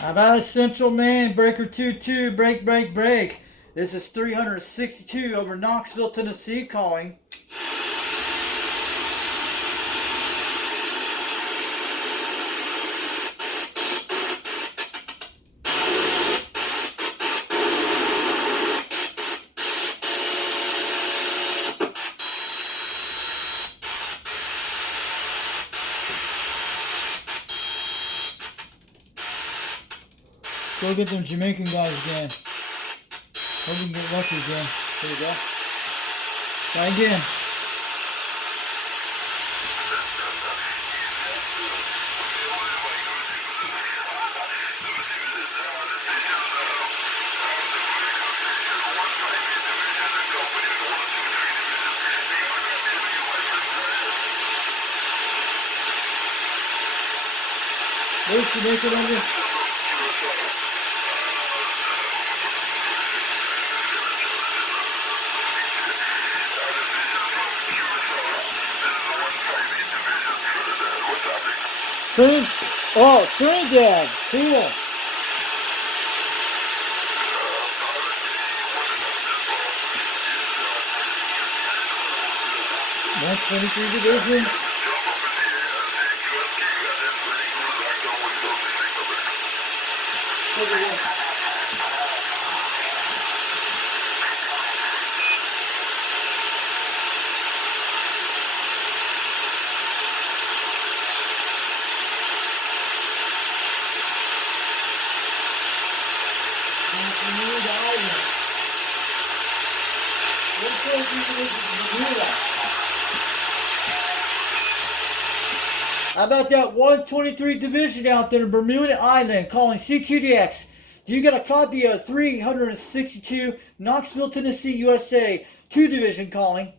How about a Central Maine breaker 2-2 break break break? This is 362 over Knoxville, Tennessee calling. Let's go get them Jamaican guys again. Hope we can get lucky again. There you go. Try again. Where's Jamaican under? Trinidad. Cool. $123 division. Take a look. Bermuda Island. 123 divisions in Bermuda. How about that 123 division out there in Bermuda Island calling CQDX? Do you got a copy of 362 Knoxville, Tennessee, USA 2 division calling?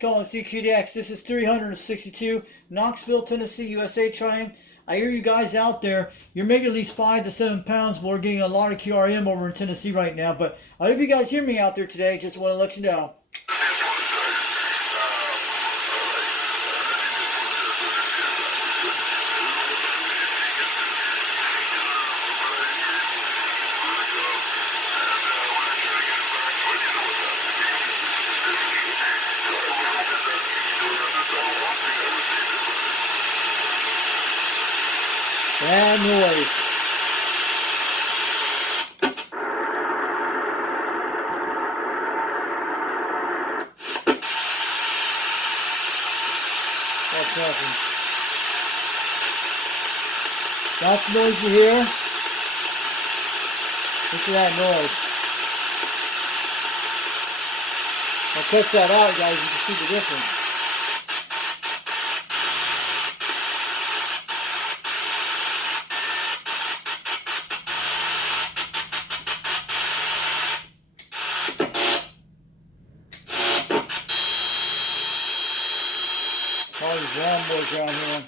Calling CQDX. This is 362 Knoxville, Tennessee, USA trying. I hear you guys out there. You're making at least 5 to 7 pounds more, getting a lot of QRM over in Tennessee right now. But I hope you guys hear me out there today. Just want to let you know. Bad noise. Watch happens. That's the noise you hear. Listen to that noise. I'll cut that out, guys. You can see the difference. All these lawnmowers around here.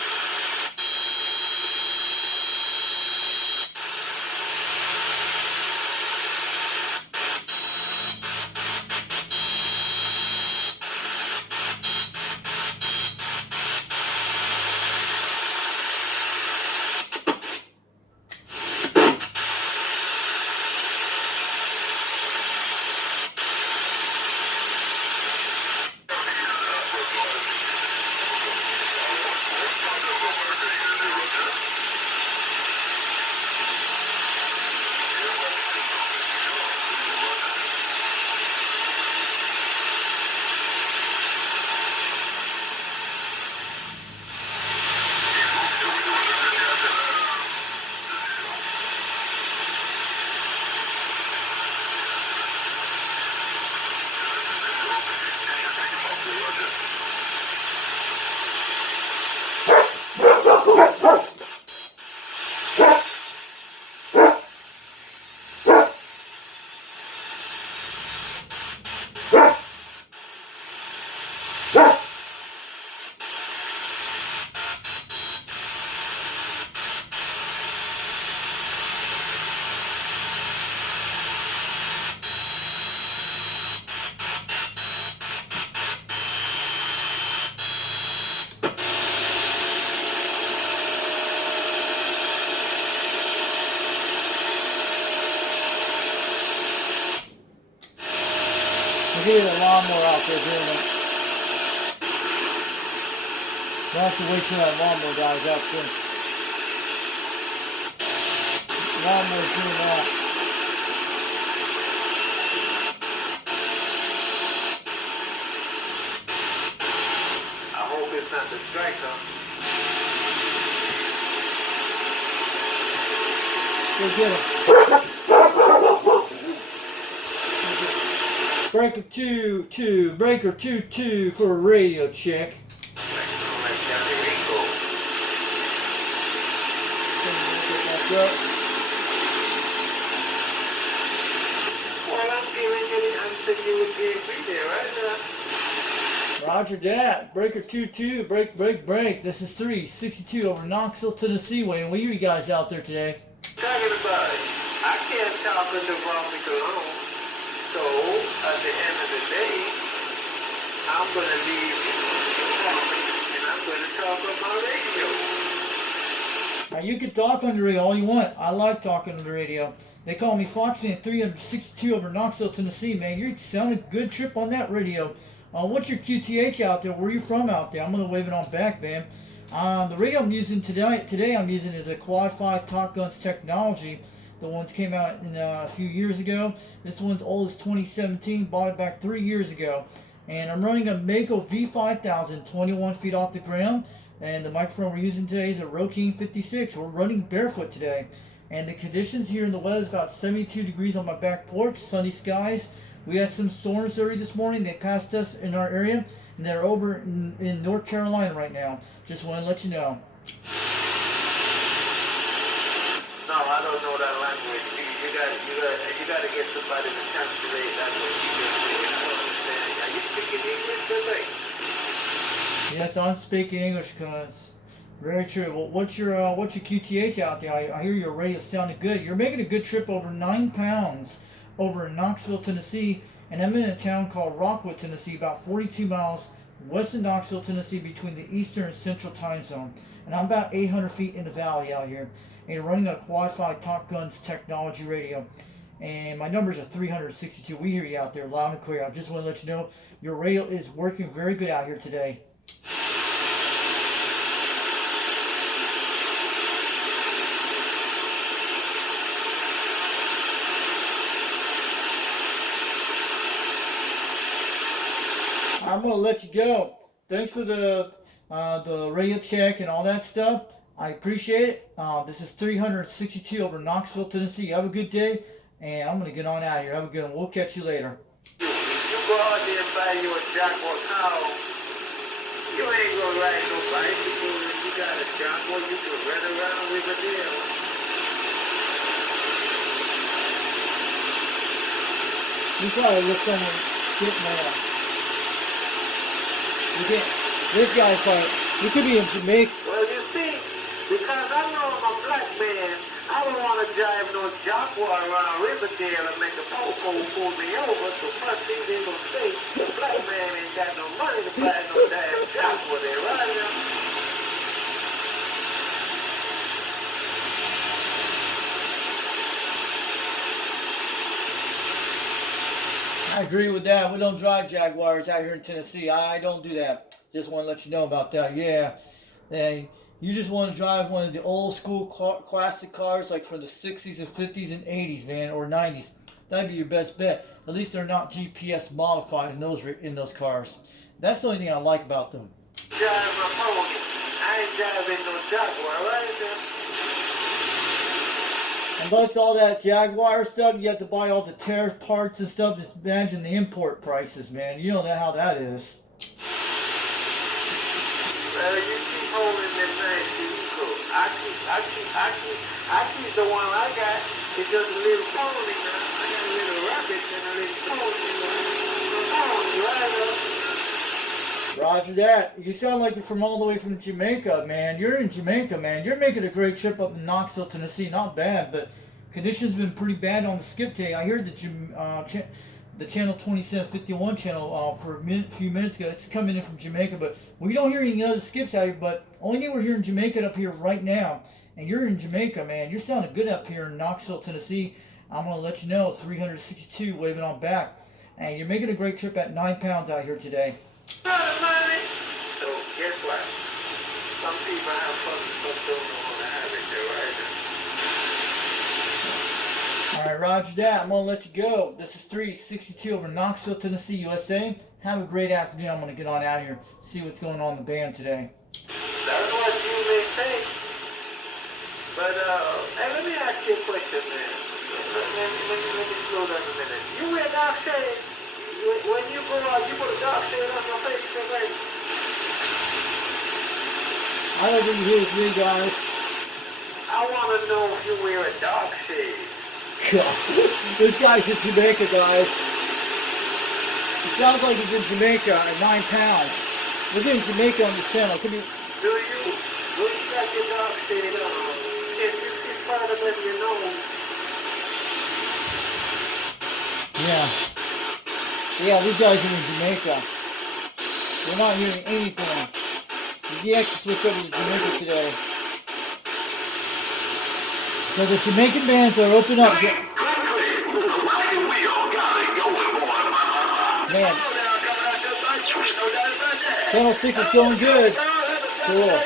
lawnmower out there doing it. We'll have to wait till that lawnmower dies out soon. Lawnmower's doing that. I hope it's not the striker. Go get him. Breaker 2-2, breaker 2-2 for a radio check. Roger that. Breaker 2-2, break. This is 362 over Knoxville, Tennessee. Wayne, what are you guys out there today? Talking about it. I can't talk with the Romic alone. So, at the end of the day, I'm going to leave and I'm going to talk on my radio. Now, you can talk on the radio all you want. I like talking on the radio. They call me Foxman 362 over Knoxville, Tennessee, man. You're sounding a good trip on that radio. What's your QTH out there? Where are you from out there? I'm going to wave it on back, man. The radio I'm using today I'm using is a Quad 5 Top Guns technology. The ones came out a few years ago. This one's old as 2017. Bought it back 3 years ago. And I'm running a Mako V5000, 21 feet off the ground. And the microphone we're using today is a Rocking 56. We're running barefoot today. And the conditions here in the weather is about 72 degrees on my back porch, sunny skies. We had some storms early this morning. They passed us in our area, and they're over in North Carolina right now. Just want to let you know. No, I don't know that language. You got to get somebody to translate that way. I don't understand. Are you speaking English today? Yes, I'm speaking English, cuz. Very true. Well, what's your QTH out there? I hear your radio sounding good. You're making a good trip over 9 pounds over in Knoxville, Tennessee, and I'm in a town called Rockwood, Tennessee, about 42 miles west of Knoxville, Tennessee, between the Eastern and Central time zone. And I'm about 800 feet in the valley out here. And you're running a Quad 5 Top Guns technology radio. And my numbers are 362. We hear you out there loud and clear. I just want to let you know your radio is working very good out here today. I'm gonna let you go. Thanks for the radio check and all that stuff. I appreciate it. This is 362 over Knoxville, Tennessee. Have a good day, and I'm gonna get on out of here. Have a good one. We'll catch you later. If you go out there and buy you a Jaguar cow, you ain't gonna ride no bicycle. If you got a Jaguar, you can run around with a deal. You probably let someone skip now. This guy's probably, he could be in Jamaica. Well, you see, because I know I'm a black man, I don't want to drive no Jaguar around Riverdale and make a popo pull me over. So first thing they gonna say, the black man ain't got no money to buy no damn Jaguar there, right now. I agree with that. We don't drive Jaguars out here in Tennessee. I don't do that. Just want to let you know about that. Yeah. And you just want to drive one of the old school classic cars like from the 60s and 50s and 80s, man, or 90s. That'd be your best bet. At least they're not GPS modified in those cars. That's the only thing I like about them. Drive my pony. I ain't driving no Jaguar, right there. Unless all that Jaguar stuff, you have to buy all the tear parts and stuff. Just imagine the import prices, man. You know how that is. Well, you keep holding them nice vehicles. I keep the one I got. It's just a little pony now. I got a little rabbit and a little pony. Right. Roger that. You sound like you're from all the way from Jamaica, man. You're in Jamaica, man. You're making a great trip up in Knoxville, Tennessee. Not bad, but conditions been pretty bad on the skip day. I heard the channel 2751 channel for a few minutes ago. It's coming in from Jamaica, but we don't hear any other skips out here. But only thing we're hearing Jamaica up here right now. And you're in Jamaica, man. You're sounding good up here in Knoxville, Tennessee. I'm gonna let you know. 362 waving on back. Hey, you're making a great trip at 9 pounds out here today. Money. So guess what? Some people have fun, some don't know how to have it. They're right. All right, roger that. I'm going to let you go. This is 362 over Knoxville, Tennessee, USA. Have a great afternoon. I'm going to get on out here, see what's going on in the band today. That's what you may think. But, hey, let me ask you a question, man. Let me slow down a minute. You wear dark shade. When you go out, you put a dark shade on your face, right? I don't think he hears me, guys. I want to know if you wear a dark shade. God. This guy's in Jamaica, guys. He sounds like he's in Jamaica at 9 pounds. We're getting Jamaica on this channel. Could be... Do you got your dark shade on? If you see further than your nose. Yeah. Yeah, these guys are in Jamaica. We're not hearing anything. UDX switch over to Jamaica today. So the Jamaican bands are open up. Man. Channel 6 is going good. Cool.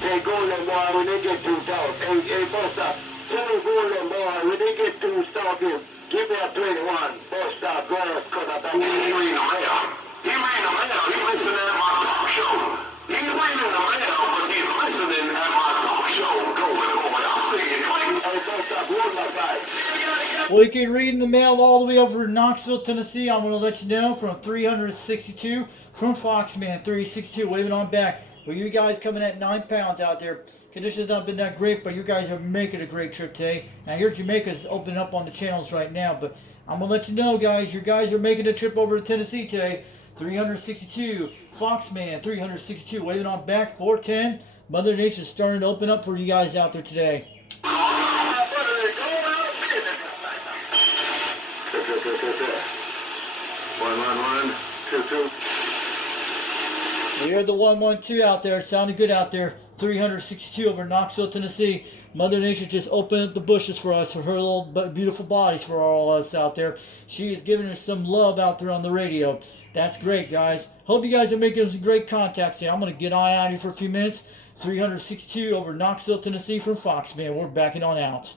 Hey, Golden Boy, when they get too dark, hey, Buster, tell me, Golden Boy, when they get too dark, give me a 21, Buster, grass cutter, back. He reading the mail. He reading the mail. He listening at my talk show. He's reading the mail, but he's listening at my talk show. Golden Boy, I'll see you. Hey, Buster, roll my guy. Well, you can read in the mail all the way over to Knoxville, Tennessee. I'm going to let you know from 362 from Foxman 362, waving on back. Well, you guys coming at 9 pounds out there. Conditions not been that great, but you guys are making a great trip today. Now, your Jamaica's opening up on the channels right now, but I'm going to let you know, guys, your guys are making a trip over to Tennessee today. 362, Foxman 362, waving on back, 410. Mother Nature's starting to open up for you guys out there today. 111, 22. We heard the 112 out there. Sounded good out there. 362 over Knoxville, Tennessee. Mother Nature just opened up the bushes for us, for her little beautiful bodies for all of us out there. She is giving us some love out there on the radio. That's great, guys. Hope you guys are making some great contacts here. I'm going to get on out here for a few minutes. 362 over Knoxville, Tennessee from Foxman. We're backing on out.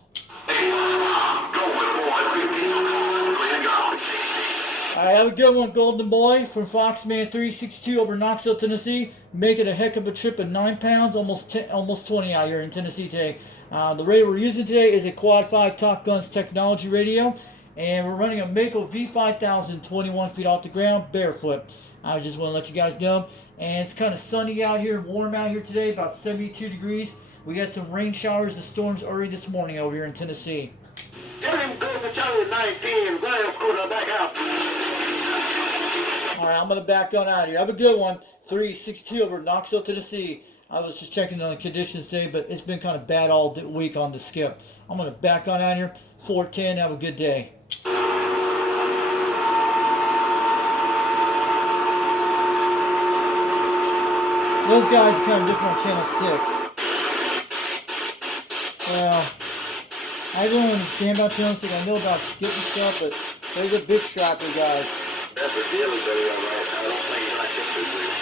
All right, have a good one, Golden Boy, from Foxman 362 over Knoxville, Tennessee. Making a heck of a trip at 9 pounds, almost 20 out here in Tennessee today. The radio we're using today is a Quad 5 Top Guns technology radio, and we're running a Mako V5000, 21 feet off the ground, barefoot. I just want to let you guys know. And it's kind of sunny out here and warm out here today, about 72 degrees. We got some rain showers and storms early this morning over here in Tennessee. Tell him go to Charlie 19, grass cutter, back out. All right, I'm going to back on out here. Have a good one. 362 over Knoxville, Tennessee. I was just checking on the conditions today, but it's been kind of bad all week on the skip. I'm going to back on out here. 410. Have a good day. Those guys are kind of different on Channel 6. Well, I don't understand about Channel 6. I know about skip and stuff, but they're the big strapper guys. That's a daily video, right? I don't think I can do it.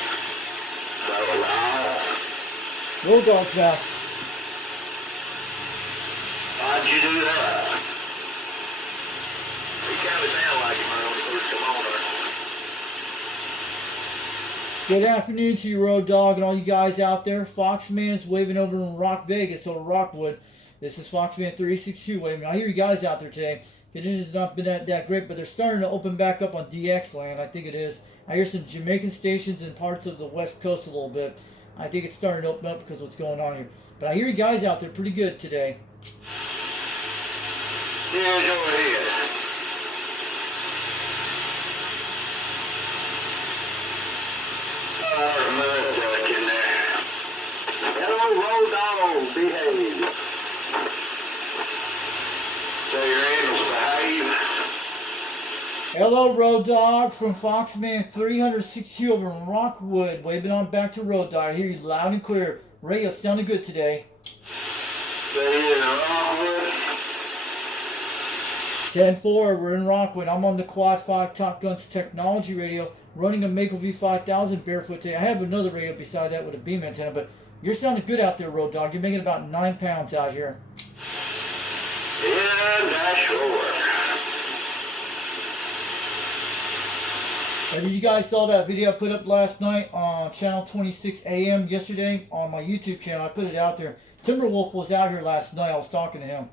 So loud. Roaddog's back. Why'd you do that? He kind of sound like him when he first come on there. Good afternoon to you, Roaddog, and all you guys out there. Foxman's waving over in Rock Vegas on Rockwood. This is Foxman 362 waving. I hear you guys out there today. Conditions have not been that great, but they're starting to open back up on DX land. I think it is. I hear some Jamaican stations in parts of the West Coast a little bit. I think it's starting to open up because of what's going on here. But I hear you guys out there pretty good today. Here's over here. In there. Hello, Roaddog, behave. So your animals behave. Hello, Roaddog from Foxman 362 over in Rockwood. Waving on back to Roaddog. I hear you loud and clear. Radio sounding good today. Stay in Rockwood. 10-4, we're in Rockwood. I'm on the Quad 5 Top Guns Technology radio, running a Mako V5000 barefoot today. I have another radio beside that with a beam antenna, but you're sounding good out there, Roaddog. You're making about 9 pounds out here. Yeah, that's sure. And you guys saw that video I put up last night on channel 26 AM yesterday on my YouTube channel. I put it out there. Timberwolf was out here last night. I was talking to him.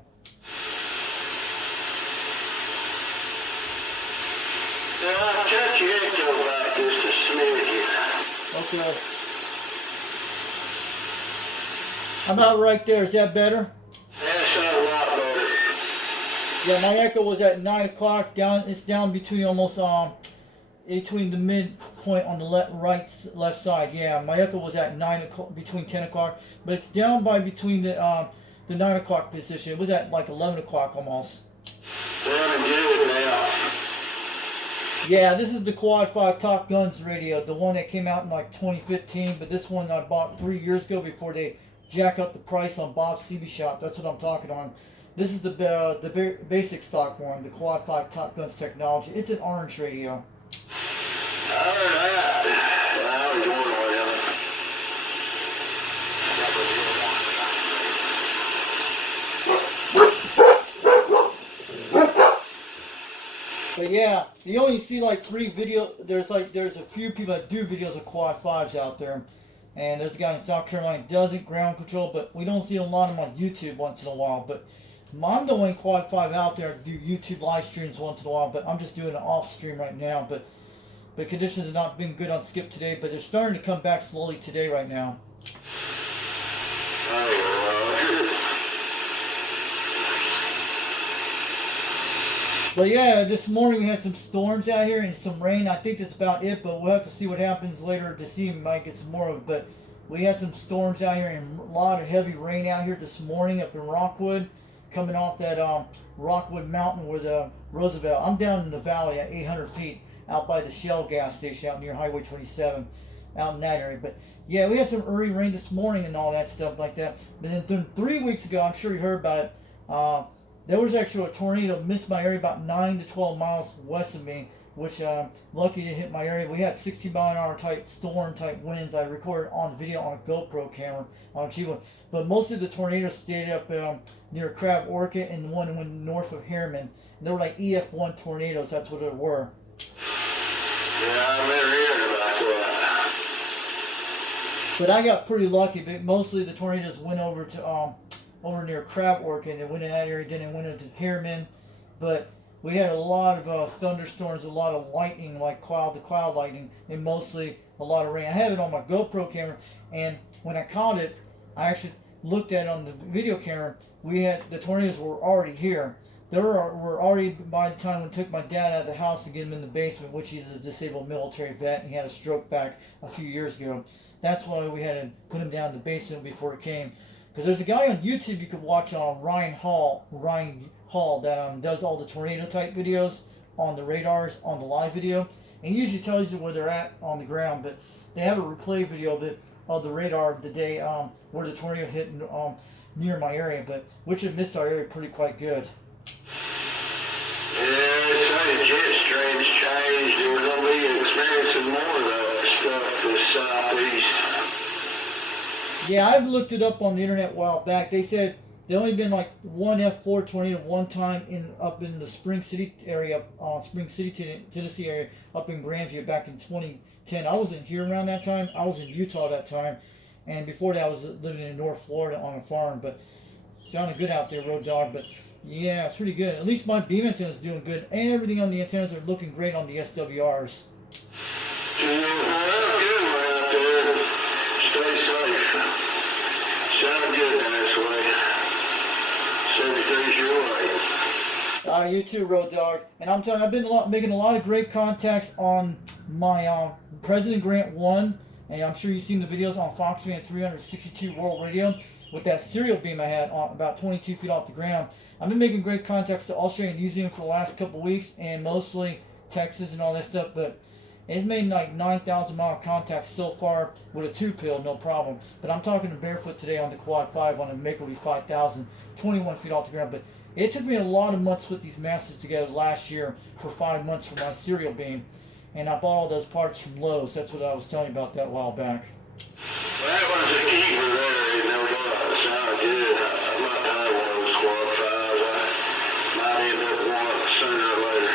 I'll touch your echo back just a smidge. Okay. I'm about right there. Is that better? That's a lot better. Yeah, my echo was at 9 o'clock. Down. It's down between almost between the midpoint on the left side. Yeah, my echo was at 9 o'clock, between 10 o'clock, but it's down by between the 9 o'clock position. It was at like 11 o'clock almost. Sounding good now. Yeah, this is the Quad 5 Top Guns radio, the one that came out in like 2015, but this one I bought 3 years ago before they jack up the price on Bob's CB Shop. That's what I'm talking on. This is the basic stock one, the Quad 5 Top Guns Technology. It's an orange radio. I heard that. I was wondering what else. But yeah, you only see like 3 videos. There's a few people that do videos of Quad 5s out there. And there's a guy in South Carolina that doesn't ground control, but we don't see a lot of them on YouTube once in a while. But I'm the only Quad 5 out there to do YouTube live streams once in a while, but I'm just doing an off stream right now. But conditions have not been good on Skip today, but they're starting to come back slowly today right now. But yeah, this morning we had some storms out here and some rain. I think that's about it, but we'll have to see what happens later to see if we might get some more of it. But we had some storms out here and a lot of heavy rain out here this morning up in Rockwood, coming off that Rockwood Mountain where the Roosevelt. I'm down in the valley at 800 feet out by the Shell gas station out near Highway 27, out in that area. But yeah, we had some early rain this morning and all that stuff like that. But then 3 weeks ago, I'm sure you heard about it, there was actually a tornado missed my area about 9 to 12 miles west of me, which lucky to hit my area. We had 60-mile-an-hour type storm type winds. I recorded on video on a GoPro camera on a cheap one. But most of the tornadoes stayed up near Crab Orchid and the one went north of Harriman. And they were like EF1 tornadoes. That's what they were. Yeah, I've never heard about that. But I got pretty lucky. But mostly the tornadoes went over to over near Crab Orchid. They went in that area, then they went into Harriman. But we had a lot of thunderstorms, a lot of lightning, like cloud-to-cloud lightning, and mostly a lot of rain. I have it on my GoPro camera, and when I caught it, I actually looked at it on the video camera. The tornadoes were already here. They were already, by the time we took my dad out of the house to get him in the basement, which he's a disabled military vet, and he had a stroke back a few years ago. That's why we had to put him down in the basement before it came. Because there's a guy on YouTube you can watch on Ryan Hall that does all the tornado type videos on the radars on the live video, and he usually tells you where they're at on the ground. But they have a replay video of the radar of the day where the tornado hit near my area, but which had missed our area pretty quite good. Yeah, it's how the jet stream's changed, and we're going to be experiencing more of that stuff this southeast. Yeah, I've looked it up on the internet a while back. They said there only been like one F4 tornado one time up in the Spring City area, Spring City, Tennessee area, up in Grandview back in 2010. I wasn't here around that time. I was in Utah that time, and before that I was living in North Florida on a farm. But sounded good out there, Roaddog. But yeah, it's pretty good. At least my beam antenna is doing good, and everything on the antennas are looking great on the SWRs. Well, good one out there. Stay safe. Sounded good down this way. 73's your way. You too, Roaddog. And I'm telling you, I've been making a lot of great contacts on my President Grant 1, and I'm sure you've seen the videos on Foxman 362 World Radio with that serial beam I had on about 22 feet off the ground. I've been making great contacts to Australia and New Zealand for the last couple of weeks, and mostly Texas and all that stuff, but it's made like 9,000 mile contacts so far with a 2-pill, no problem. But I'm talking to barefoot today on the quad 5 on a Makerly 5000, 21 feet off the ground. But it took me a lot of months to put these masters together last year for 5 months for my serial beam. And I bought all those parts from Lowe's. That's what I was telling you about that a while back. That was a keeper there, you know, it sounded good. I'm not tired of one of those quad 5s. I might end up one sooner or later.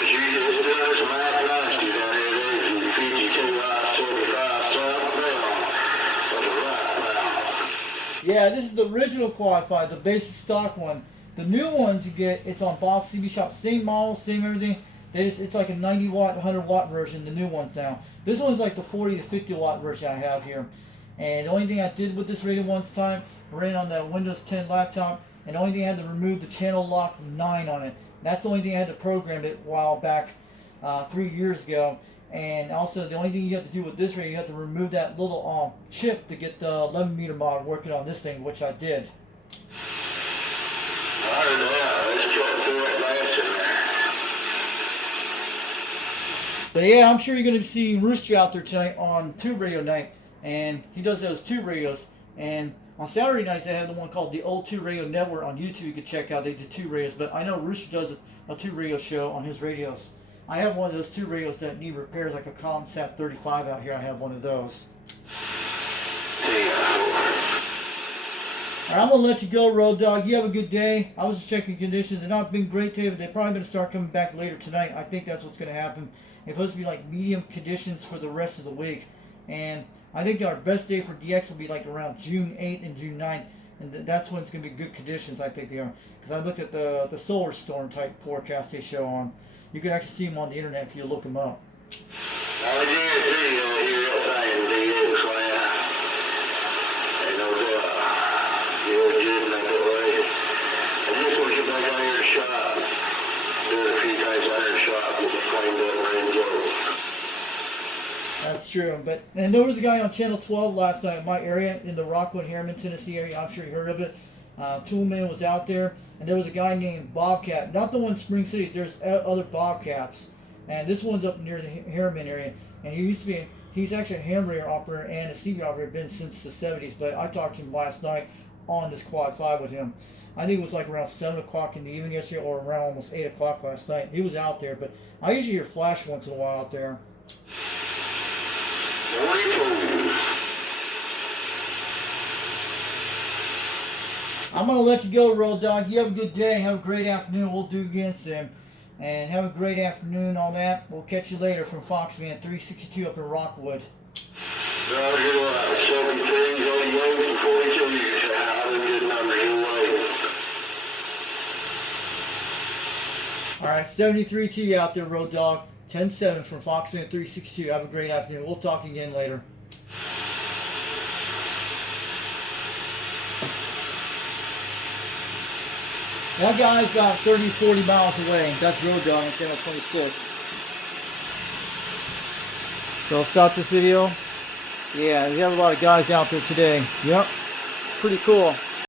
But you just done this math nasty down here, there's 52 I 75 south down. That's a right now. Yeah, this is the original quad 5, the basic stock one. The new ones you get, it's on Bob CB Shop, same model, same everything. It's like a 90 watt, 100 watt version, the new ones now. This one's like the 40 to 50 watt version I have here. And the only thing I did with this radio once time, ran on the Windows 10 laptop, and the only thing I had to remove the channel lock 9 on it. That's the only thing I had to program it a while back, 3 years ago. And also the only thing you have to do with this radio, you have to remove that little chip to get the 11 meter mod working on this thing, which I did. I heard that. Let's get through it last in there. But yeah, I'm sure you're going to see Rooster out there tonight on Tube Radio Night. And he does those tube radios. And on Saturday nights, they have the one called the Old Tube Radio Network on YouTube. You can check out. They do tube radios. But I know Rooster does a tube radio show on his radios. I have one of those tube radios that need repairs, like a ComSat 35 out here. I have one of those. Alright, I'm going to let you go, Roaddog. You have a good day. I was just checking conditions. They're not been great today, but they're probably going to start coming back later tonight. I think that's what's going to happen. It's supposed to be like medium conditions for the rest of the week. And I think our best day for DX will be like around June 8th and June 9th. And that's when it's going to be good conditions, I think they are. Because I looked at the solar storm type forecast they show on. You can actually see them on the internet if you look them up. I guarantee you'll hear that thing DX, man. Ain't no doubt. You're legitimate that way. I just want to get back out here to shop. Do it a few times out here in the shop, get it cleaned up and ready to go. That's true. And there was a guy on Channel 12 last night in my area, in the Rockwood, Harriman, Tennessee area. I'm sure you heard of it. Toolman was out there, and there was a guy named Bobcat. Not the one in Spring City. There's other Bobcats, and this one's up near the Harriman area. And he's actually a hamburger operator and a CB operator, been since the 70s. But I talked to him last night on this quad 5 with him. I think it was like around 7 o'clock in the evening yesterday, or around almost 8 o'clock last night. He was out there, but I usually hear flash once in a while out there. I'm going to let you go, Roaddog. You have a good day. Have a great afternoon. We'll do it again soon. And have a great afternoon on that. We'll catch you later from Foxman 362 up in Rockwood. Roger, 73s, 88s, and 42s. How good number you weigh? Alright, 73 to you out there, Roaddog. 10-7 from Foxman 362. Have a great afternoon. We'll talk again later. That guy's about 30-40 miles away. That's Roaddog on channel 26. So I'll stop this video. Yeah, we have a lot of guys out there today. Yep. Pretty cool.